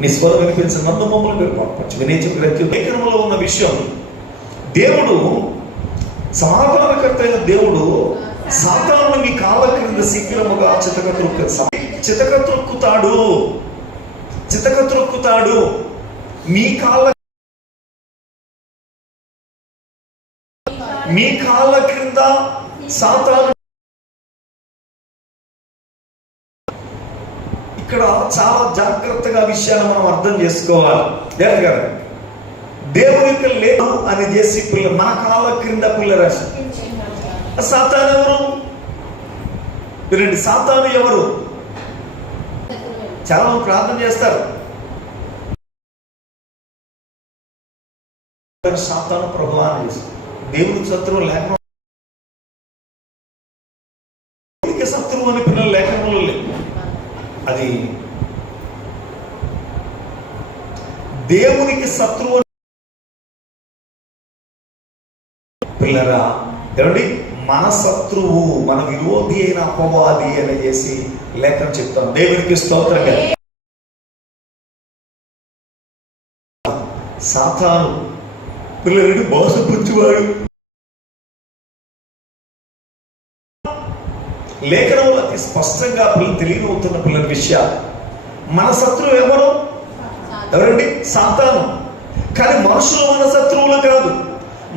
నీ స్వరం వినిపించిన నన్ను మమ్మల్ని మీరు బలపరచు వినేచు ప్రతి లేఖనంలో ఉన్న విషయం. దేవుడు సాధారణకర్త అయిన దేవుడు సాధారణ మీ కాల క్రింద శీఘ్రముగా చితక త్రొక్కు చితక త్రొక్కుతాడు చితక త్రొక్కుతాడు మీ కాళ్ళ మీ కాళ్ళ క్రింద సాతాను ఇక్కడ చాలా జాగ్రత్తగా విషయాలు మనం అర్థం చేసుకోవాలి. దేవుడు కదా దేవుని లేదు అని చేసి పిల్ల మన కాళ్ళ క్రింద పిల్ల రాశి సాతాను ఎవరు? వినండి సాతాను ఎవరు? చాలా మంది ప్రార్థన చేస్తారు. సాతాను ప్రభు అని. దేవునికి శత్రువు లేకుండా దేవునికి శత్రువు అని పిల్లలు లేఖనంలో లేదు అది దేవునికి శత్రువు పిల్లరా ఏమండి? మన శత్రువు మన విరోధి అయిన అపవాది అని చేసి లేఖనం చెప్తాం దేవునికి స్తోత్రం సాతాను. పిల్లలని మోసపుచ్చువాడు లేఖనంలో అతి స్పష్టంగా పిల్లలు తెలియనవుతున్న పిల్లల విషయాలు. మన శత్రువు ఎవరు? ఎవరండి? సాతాను. కానీ మనుషులు మన శత్రువులు కాదు.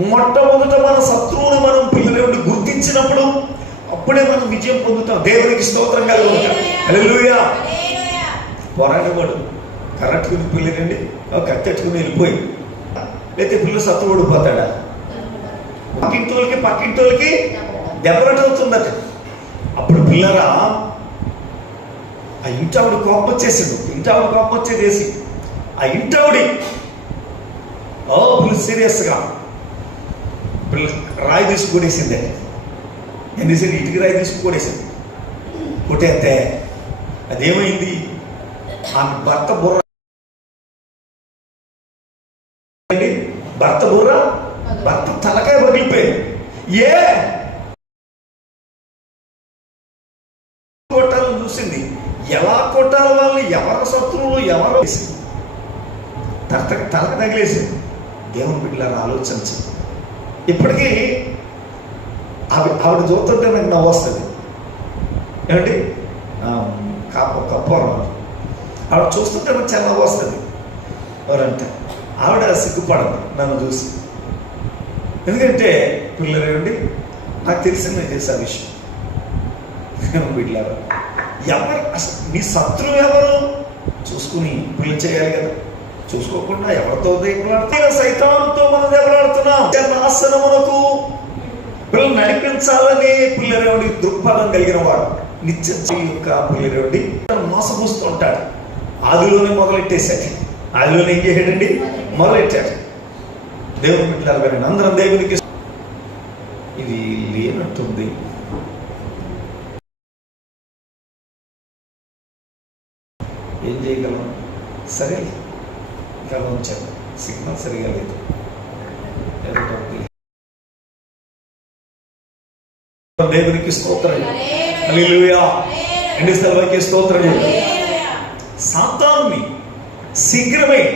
మొట్టమొదట మన శత్రువును మనం పిల్లలు గుర్తించినప్పుడు అప్పుడే మనం విజయం పొందుతాం. దేవునికి స్తోత్రం కలుగుతాం పోరాడేవాడు. కరెక్ట్గా పిల్లలండి. కత్తెట్టుకుని వెళ్ళిపోయి. లేకపోతే పిల్లలు శత్రువు ఓడిపోతాడా? పక్కింటోళ్ళకి పక్కింటోళ్ళకి దెబ్బరటవుతుందట అది పిల్లరా? ఆ ఇంటావిడ కోపం వచ్చేసాడు ఇంటావిడ కోపం వచ్చేదేసి ఆ ఇంటావిడి. ఓ పిల్ల సీరియస్గా. పిల్ల రాయి తీసి కొడేసిందే ఏం చేసింది ఇటుకి రాయి తీసి కొడేసింది కొట్టేస్తే అదేమైంది? ఆమె భర్త బుర్ర? భర్త బుర్ర? భర్త తలకాయ పగిలిపోయింది ఏ? ఎలా కొట్టాలి వాళ్ళని ఎవరి శత్రువులు ఎవరు తల తలకు తగిలేసింది దేవుని బిడ్డలను ఆలోచించి ఇప్పటికీ ఆవిడ ఆవిడ చూస్తుంటే నాకు నవ్వు వస్తుంది. ఏమండి? కాప కప్పవరం ఆవిడ చూస్తుంటే నాకు చాలా నవ్వు వస్తుంది. ఎవరంటే ఆవిడ సిగ్గుపడదు నన్ను చూసి. ఎందుకంటే పిల్లలు ఏమండి నాకు తెలిసింది నేను చేసే విషయం. బిడ్డలారా ఎవరు అసలు మీ శత్రువు ఎవరు? చూసుకుని పిల్ల చేయాలి కదా. చూసుకోకుండా ఎవరితో దెబ్బలాడుతున్నా? సైతాంతో మనం దెబ్బలాడుతున్నాం? నాశనమునకు పిల్లలు నడిపించాలని పిల్లరేవుడి దృక్పథం కలిగిన వాడు. నిత్య యొక్క పిల్లరేవుడి మోసపూస్తూ ఉంటాడు ఆదిలోనే మొదలెట్టేశాడు. ఆదిలోనే ఏం చేశాడండి? మొదలెట్టాడు. దేవుని బిడ్డలు అందరం దేవునికి ఇది లేనట్టుంది ఏం చేయగలం సరే. ఇంకా ఉంచాను. సిగ్నల్ సరిగా లేదు. దేవునికి స్తోత్రం హల్లెలూయా. ఎండి స్థలకి స్తోత్రం సాతాన్ని శీఘ్రమే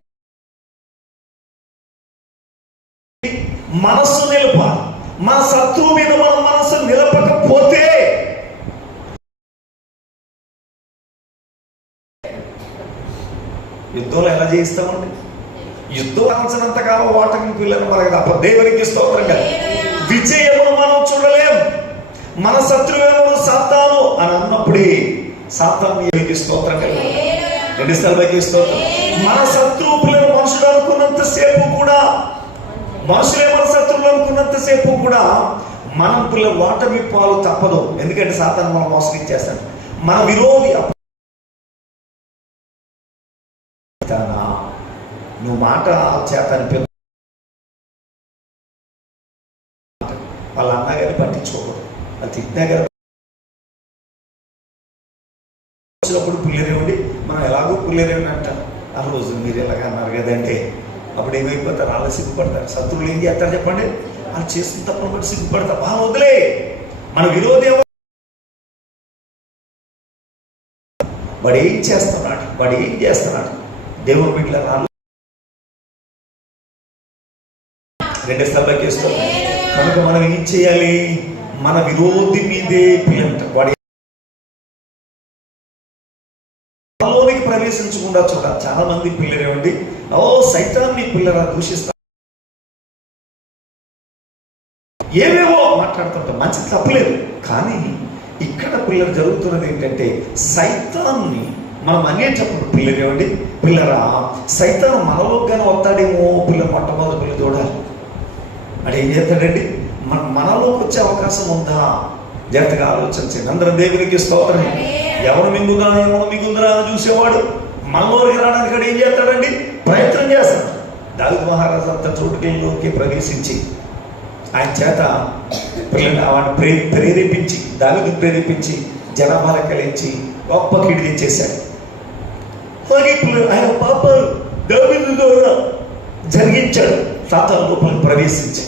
మనస్సు నిలపాలి. మన శత్రువు మీద మన మనస్సు నిలపకపోతే యుద్ధంలో ఎలా చేయిస్తామండి యుద్ధం ఆల్సినంత కాలం ఓటమి పిల్లలు మనకి తప్ప దేవునికి స్తోత్రంగా విజయమును మనం చూడలేం. మన శత్రువేమో సాతాను అని అన్నప్పుడే సాతాను ఎవరికి స్తోత్రం కలిగి రెండు స్థలకి స్తోత్రం. మన శత్రువు పిల్లలు మనుషులు అనుకున్నంత సేపు కూడా మనుషులే మన శత్రువులు అనుకున్నంత సేపు కూడా మనం పిల్లలు ఓటమి పాలు తప్పదు. ఎందుకంటే సాతాను మనం ఇచ్చేస్తాడు మన విరోధి తన నువ్వు మాట చేత అనిపి వాళ్ళ అన్నగారిని పట్టించుకోకూడదు. వాళ్ళు తిట్టినా గారు వచ్చినప్పుడు పుల్లేరేవుడి మనం ఎలాగో పుల్లేరేవుడి అంటాం. ఆ రోజు మీరు ఎలాగ అన్నారు కదంటే అప్పుడు ఏమైపోతారు వాళ్ళు సిగ్గుపడతారు. శత్రువులు ఏం చేస్తారు చెప్పండి? వాళ్ళు చేసిన తప్పని బట్టి సిగ్గుపడతారు. బాగా వదిలే. మన విరోధి వాడు ఏం చేస్తున్నాడు? వాడు ఏం చేస్తున్నాడు? దేవుని బిడ్డల రాళ్ళు రెండు స్థలాలకు వేసుకో కనుక మనం ఏం చేయాలి? మన విరోధి మీదే పిల్లంట వాడి లోనికి ప్రవేశించకుండా చూడ చాలా మంది పిల్లలే ఉంది ఓ సైతాన్ని పిల్లరా దూషిస్తా. ఏవేవో మాట్లాడుతుంటాం. మంచి తప్పలేదు కానీ ఇక్కడ పిల్లలు జరుగుతున్నది ఏంటంటే సైతాన్ని మనం అనేటప్పుడు పిల్లలేవండి పిల్లరా సైతాన్ మనలో కానీ వస్తాడేమో పిల్ల మొట్టమొదటి పిల్ల చూడాలి అంటే ఏం చేస్తాడండి? మన మనలోకి వచ్చే అవకాశం ఉందా? జాగ్రత్తగా ఆలోచించండి. అందరం దేవునికి స్తోత్రం. ఎవరు మింగుదా ఎవరు మిగుందిరా అని చూసేవాడు? మనలోకి రావడానికి వాడు ఏం చేస్తాడండి? ప్రయత్నం చేస్తాడు. దావిద్ మహారాజు అంత చోటుకెళ్ళలోకి ప్రవేశించి ఆయన చేత వాడిని ప్రే ప్రేరేపించి దావిని ప్రేరేపించి జనాభాల కలించి గొప్ప కీడు అలాగే పిల్లలు ఆయన పాప దావిదు ద్వారా జరిగించాడు. సాతాను లోపలికి ప్రవేశించి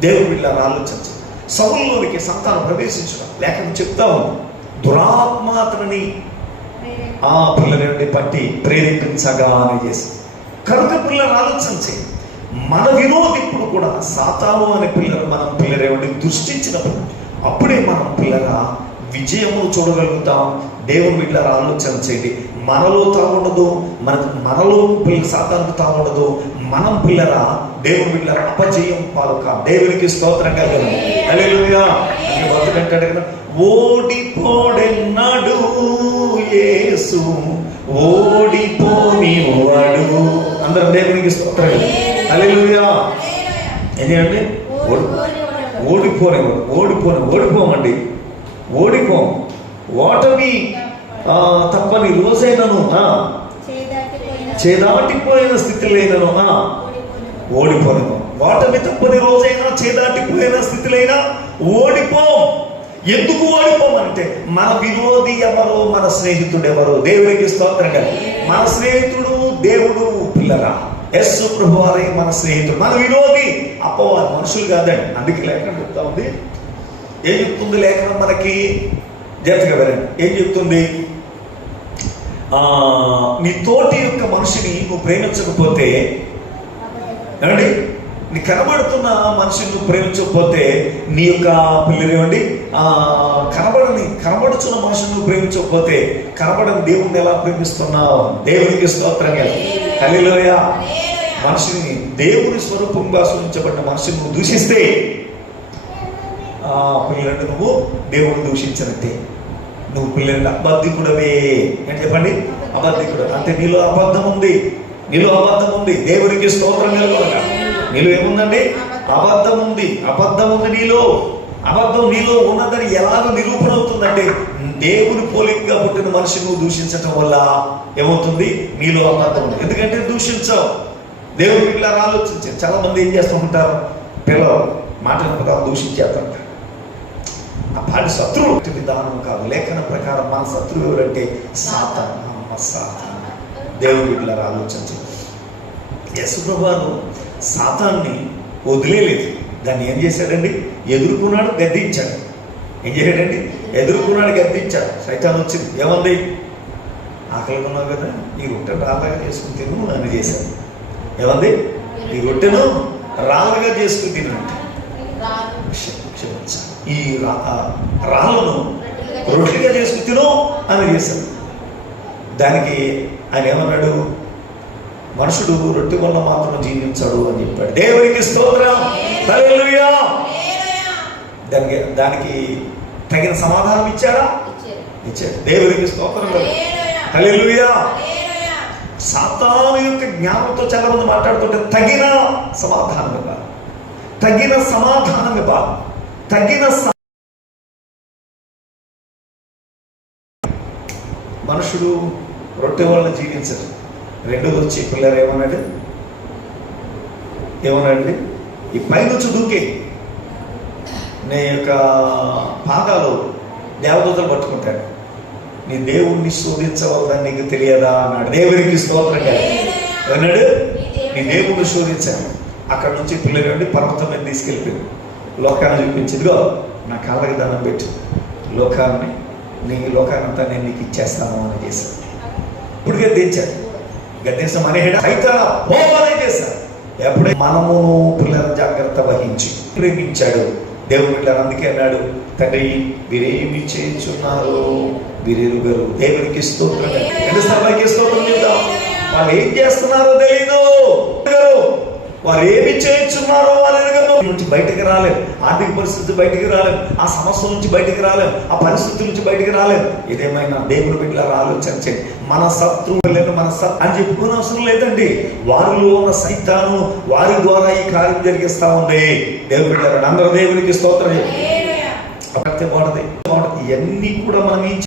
దేవుడు వీళ్ళ ఆలోచించి సౌల్లోనికి సంతానం ప్రవేశించడం. లేక చెప్తా ఉంది. దురాత్మాతని ఆ పిల్లల నుండి పట్టి ప్రేరేపించగా అని చేసి. కనుక పిల్లలు ఆలోచించి మన విరోధి ఇప్పుడు కూడా సాతాను అనే పిల్లలు మనం పిల్లలేవండి దృష్టించినప్పుడు అప్పుడే మనం పిల్లల విజయము చూడగలుగుతాం. దేవుని బిడ్డల ఆలోచన చేయండి మనలో తాగుండదు. మన మనలో పిల్లల సాతానికి తాగుండదు. మనం పిల్లరా దేవుని బిడ్డల అపజయం పాలుక. దేవునికి స్తోత్రం కలగదు హల్లెలూయా. అని బతుకంటాడు కదా. ఓడిపోడెన్నాడు యేసు. ఓడిపోని వాడు. అందరం దేవునికి స్తోత్రం హల్లెలూయా. ఏంటంటే ఓడి ఓడిపోనే ఓడిపోని ఓడిపోమండి. ఓడిపోం. ఓటమి తప్పని రోజైనను చేదాటిపోయిన స్థితిలైనను ఆ, ఓడిపోను. ఓటమి తప్పని రోజైనా చేదాటిపోయిన స్థితిలైనా ఓడిపోం. ఎందుకు ఓడిపోమంటే మన విరోధి ఎవరో మన స్నేహితుడు ఎవరో దేవుడికి స్తోత్రంగా మన స్నేహితుడు దేవుడు పిల్లరా. ఎస్ ప్రభు వారే మన స్నేహితుడు మన విరోధి. అపోవాది మనుషులు కాదండి. అందుకే లేఖనం చెప్తా ఉంది. ఏం చెప్తుంది లేఖనం మనకి? జాగ్రత్తగా వెళ్ళండి ఏం చెప్తుంది? ఆ నీ తోటి యొక్క మనిషిని నువ్వు ప్రేమించకపోతే ఏమండి? నీ కనబడుతున్న మనిషిని నువ్వు ప్రేమించకపోతే నీ యొక్క పిల్లలేమండి ఆ కనబడని కనబడుతున్న మనిషిని నువ్వు ప్రేమించకపోతే కనబడని దేవుణ్ణి ఎలా ప్రేమిస్తున్నావు? దేవునికి స్తోత్రంగా కలిలోయ మనిషిని దేవుని స్వరూపంగా సూచించబడిన మనిషిని నువ్వు దూషిస్తే ఆ పిల్లలను నువ్వు దేవుని దూషించినట్టే. నువ్వు పిల్లలు అబద్ధికుడవే. ఏంటి చెప్పండి? అబద్ధికుడు. అంటే నీలో అబద్ధం ఉంది. నీలో అబద్ధం ఉంది. దేవునికి స్తోత్రం కలుగుతుందా నీలో ఏముందండి? అబద్ధం ఉంది. అబద్ధం ఉంది నీలో. అబద్ధం నీలో ఉన్నదని ఎలాగ నిరూపణ అవుతుందంటే దేవుని పోలికగా పుట్టిన మనిషి నువ్వు దూషించటం వల్ల ఏమవుతుంది? నీలో అబద్ధం ఉంది. ఎందుకంటే దూషించావు. దేవుని ఇట్లా ఆలోచించారు చాలా మంది ఏం చేస్తూ ఉంటారు? పిల్లలు మాటల ప్రకారం దూషించేస్తారు. ఆ పాడి శత్రువు విధానం కాదు. లేఖన ప్రకారం మన శత్రువు ఎవరంటే సాతాన్. అమ్మ సాతాన్. దేవుని ఆలోచించి యశుప్రభాను సాతాన్ని వదిలేలేదు. దాన్ని ఏం చేశాడండి? ఎదుర్కొన్నాడు గద్దించాడు. ఏం చేశాడండి? ఎదుర్కొన్నాడు గద్దించాడు. సైతాన్ వచ్చింది. ఏమంది? ఆకలిగా ఉన్నావు కదా ఈ రొట్టెను రాళ్ళగా చేసుకుని తిను అని చేశాడు. ఏమంది? ఈ రొట్టెను రాళ్ళగా చేసుకుని తినంటే క్షమించాలి ఈ రా- రాళ్ళను రొట్టెగా చేసుకుని తిను అని చేశాడు. దానికి ఆయన ఏమన్నాడు? మనుషుడు రొట్టె వల్ల మాత్రం జీవించాడు అని చెప్పాడు. దేవునికి స్తోత్రం. దానికి దానికి తగిన సమాధానం ఇచ్చాడా? ఇచ్చాడు. దేవునికి స్తోత్రం హల్లెలూయా. సాతాను యొక్క జ్ఞానంతో చాలా మంది మాట్లాడుతుంటే తగిన సమాధానం ఇవ్వాలి. తగిన సమాధానం ఇవ్వాలి. తగిన మనుషుడు రొట్టె వలన జీవించడు. రెండోది వచ్చి పిల్లలు ఏమన్నాడు? ఏమన్నాడండి? ఈ పైనుంచి దూకే నీ యొక్క పాదాలు దేవదూతలు పట్టుకుంటాడు. నీ దేవుణ్ణి శోధించవద్దని నీకు తెలియదా అన్నాడు. దేవునికి స్తోత్రం అన్నాడు నీ దేవుణ్ణి శోధించాను అక్కడ నుంచి పిల్లలు నుండి పర్వతం మీద తీసుకెళ్ళిపోయింది లోకాన్ని చూపించిందిగో నా కాళ్ళకి దండం పెట్టు. లోకాన్ని నీ లోకాన్ని అంతా నేను నీకు ఇచ్చేస్తాను అని చేశాను ఇప్పటికే తెచ్చాడు గద్దేశం అనేడ సైతాన పోవాలని చేశారు. ఎప్పుడే మనము పిల్లల జాగ్రత్త వహించి ప్రేమించాడు. దేవుడు పిల్లలు అందుకే అన్నాడు తండ్రి వీరేమి చేయించున్నారు? వీరేరు గారు దేవునికి స్తోత్రం. రెండు స్థలానికి స్తోత్రం వాళ్ళు ఏం చేస్తున్నారో తెలీదు. వారు ఏమి చేయించున్నారో ఎరగరు. నుంచి బయటకు రాలేం ఆర్థిక పరిస్థితి బయటికి రాలేం ఆ సమస్య నుంచి బయటికి రాలేం ఆ పరిస్థితి నుంచి బయటికి రాలేం ఇదేమైనా దేవుని బిడ్డలారా ఆలోచించండి. మన శత్రువులను మన సత్ అని చెప్పుకునే అవసరం లేదండి. వారిలో ఉన్న సైతాను వారి ద్వారా ఈ కార్యం జరిగిస్తా ఉంది. బిడ్డలారా అందరూ దేవునికి స్తోత్రం వాడది. ఇవన్నీ కూడా మనం ఏం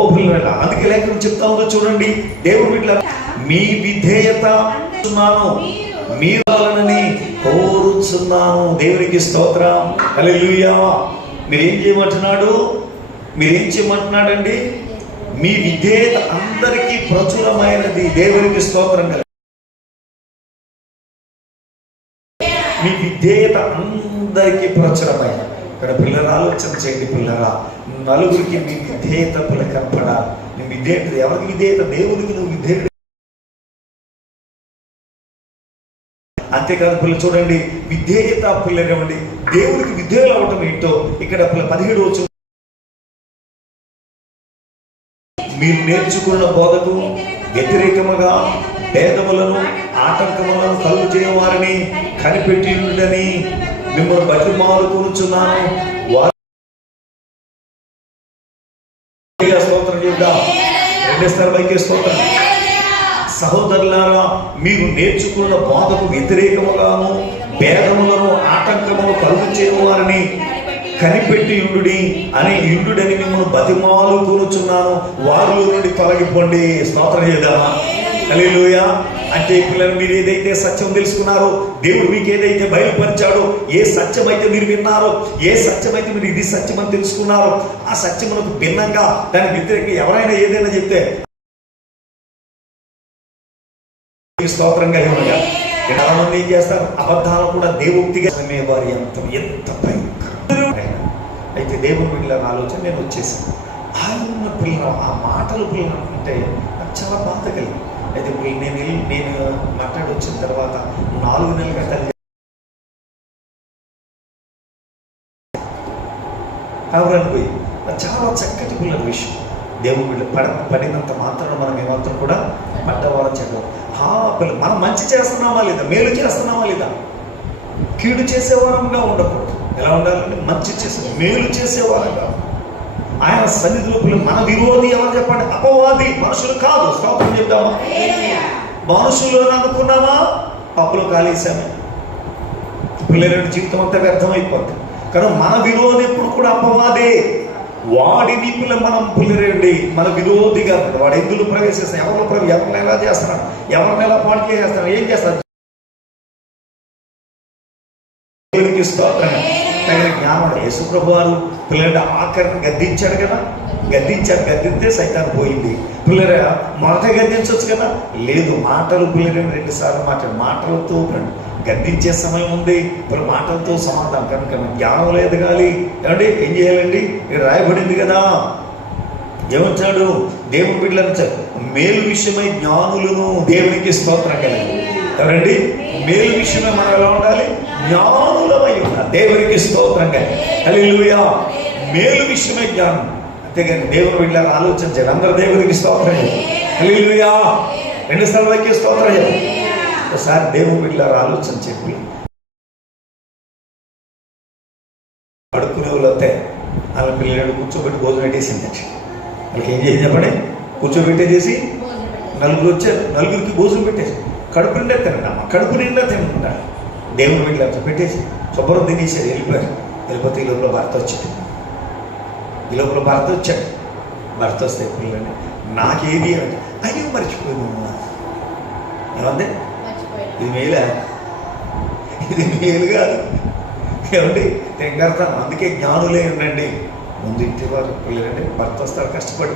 అందుకే లేఖనం చెప్తా ఉందో చూడండి. దేవుడు బిడ్డ మీ విధేయత చూస్తున్నాను మీ వలనని కోరుచున్నాను. దేవునికి స్తోత్రం. హల్లెలూయా. మీరేం చేయమంటున్నాడు? మీరేం చేయమంటున్నాడండి? మీ విధేయత అందరికీ ప్రచురమైనది. దేవునికి స్తోత్రం. మీ విధేయత అందరికీ ప్రచురమైన ఇక్కడ పిల్లలు ఆలోచన చేయండి పిల్లరా నలుగురికి మీ విధేయత పిల్ల నీ విధేయత ఎవరికి విధేయత? దేవుడికి నువ్వు విధేయుడు. అంతేకాదు పిల్లలు చూడండి విధేయత పిల్లనివ్వండి దేవుడికి విధేయులు అవటం ఏంటో ఇక్కడ పిల్ల పదిహేడు వచ్చు మీరు నేర్చుకున్న బోధకు వ్యతిరేకముగా భేదములను ఆటంకములను కలుగు చేయవారిని కనిపెట్టి మిమ్మల్ని బతిమాలు కూర్చున్నాను వారి స్తోత్రం చేద్దాం రెండేస్తారు సహోదరులారా మీరు నేర్చుకున్న బాధకు వ్యతిరేకముగాను భేదములను ఆటంకములు కలుగు వారిని కనిపెట్టి యుండుడి అని ఇండుడని మిమ్మల్ని బతిమాలు కూర్చున్నాను. వారిలో నుండి తొలగిపోండి. స్తోత్రం చేద్దామా? హల్లెలూయా. అంటే పిల్లలు మీరు ఏదైతే సత్యం తెలుసుకున్నారో దేవుడు మీకు ఏదైతే బయలుపరిచాడో ఏ సత్యం అయితే మీరు విన్నారో ఏ సత్యం అయితే మీరు ఇది సత్యం అని తెలుసుకున్నారో ఆ సత్యమునకు భిన్నంగా దాని వ్యతిరేక ఎవరైనా ఏదైనా చెప్తే ఈ స్తోత్రం కలిగిన చాలా మంది ఏం చేస్తారు? అబద్ధాలు కూడా దేవుక్తిగా నమ్మే వారి ఎంత ఎంత భయంకరం అయితే దేవుని పిల్లల ఆలోచన నేను వచ్చేసాను. ఆయన ఉన్న పిల్లలు ఆ మాటలు పిల్లలు అంటే నాకు చాలా బాధ కలిగింది. అయితే ఇప్పుడు నేను వెళ్ళి నేను మాట్లాడి వచ్చిన తర్వాత నాలుగు నెలలుగా తల్లి ఎవరని పోయి. చాలా చక్కటి పిల్లల విషయం. దేవుని వీళ్ళు పడ పడినంత మాత్రం మనం ఏమాత్రం కూడా పడ్డవారం చెప్పడం హా పిల్ల మనం మంచి చేస్తున్నామా లేదా? మేలు చేస్తున్నామా లేదా? కీడు చేసేవారంగా ఉండకూడదు. ఎలా ఉండాలంటే మంచి చేసే మేలు చేసేవారంగా ఆయన సన్నిధిలో పిల్లలు మన విరోధి ఎవరు చెప్పండి? అపవాది. మనుషులు కాదు. స్తోత్రం చెప్తామా మనుషులు అని అనుకున్నామా? పప్పులో కాలేసామే పిల్లల జీవితం అంతా వ్యర్థమైపోద్ది. కానీ మన విరోధి ఎప్పుడు కూడా అపవాదే. వాడిని పిల్ల మనం పిల్లరేండి మన విరోధిగా వాడు ఎందులో ప్రవేశిస్తాడు? ఎవరిలో ప్రవేశ ఎవరిని ఎలా చేస్తున్నాడు ఎవరిని ఎలా పాటు చేసేస్తాడు? ఏం చేస్తాడు? దేవునికి స్తోత్రం. తగిన జ్ఞానం యేసుప్రభు వారు పిల్లల ఆఖరిని గద్దించాడు కదా? గద్దించారు. గద్దిస్తే సైతాన్ని పోయింది. పిల్లల మొదట గద్దించవచ్చు కదా? లేదు మాటలు పిల్లలని రెండు సార్లు మాట్లాడు. మాటలతో గద్దించే సమయం ఉంది. ఇప్పుడు మాటలతో సమాధానం కనుక జ్ఞానం లేదు కాలి ఏమంటే ఏం చేయాలండి? ఇక్కడ రాయబడింది కదా? ఏమంటాడు దేవుని బిడ్డలను మేలు విషయమై జ్ఞానులను దేవునికి స్తోత్రం కలిగి. ఎవరండి మేలు విషయమే మనం ఎలా ఉండాలి. జ్ఞానులమై ఉండాలి. దేవునికి స్తోత్రంగా కలిగి మేలు విషయమే జ్ఞానం. అంతేగాని దేవుని బిడ్డలను ఆలోచించాలి అందరూ దేవునికి స్తోత్రం హల్లెలూయా. రెండు స్థలం స్తోత్రం ఒకసారి దేవుని బిడ్డలారు ఆలోచన చెప్పి పడుకునే వాళ్ళు వస్తే వాళ్ళ పిల్లలు కూర్చోబెట్టి భోజనం పెట్టేసింది వాళ్ళకి ఏం చేసి చెప్పండి? కూర్చోబెట్టేసేసి నలుగురు వచ్చారు. నలుగురికి భోజనం పెట్టేసి కడుపు నిండా తినండి అమ్మ కడుపు నిండా తింటున్నాడు దేవుని బిడ్డలతో పెట్టేసి శుభ్రం తినేసాడు వెళ్ళిపోయారు. వెళ్ళిపోతే ఈ లోపల భర్త వచ్చాడు. ఈ లోపల భర్త వచ్చాడు. భర్త వస్తే పిల్లని నాకేది అంటే అయ్యో మర్చిపోయింది ఏమంది? ఇది మేలే? ఇది మేలు కాదు. ఏమండి? తెంగడతాను అందుకే జ్ఞానులే ఉండండి. ముందు ఇంటి వారు పిల్లలండి. భర్త వస్తారు కష్టపడి.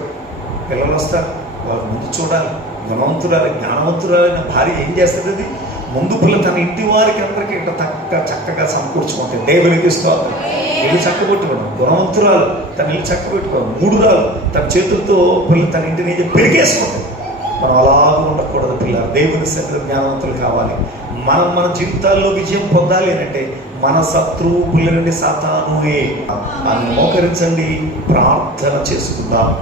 పిల్లలు వస్తారు. వారు ముందు చూడాలి గుణవంతురాలు జ్ఞానవంతురాలైన భార్య ఏం చేస్తుంది ముందు పిల్ల తన ఇంటి వారికి అందరికీ ఇట్లా చక్కగా చక్కగా సమకూర్చుకుంటుంది దేవునికి స్తోత్రం ఇల్లు చక్కబెట్టుకోవడం గుణవంతురాలు తన ఇల్లు చక్కబెట్టుకోవడం మూడురాలు తన చేతులతో పిల్ల తన ఇంటిని పెరిగేసుకుంటుంది. మనం అలాగ ఉండకూడదు పిల్ల. దేవుని సన్నిధి జ్ఞానవంతులు కావాలి. మనం మన జీవితాల్లో విజయం పొందాలి అంటే మన శత్రువు పిల్ల నుండి సాతానుయే అని మోకరించండి. ప్రార్థన చేసుకుందాం.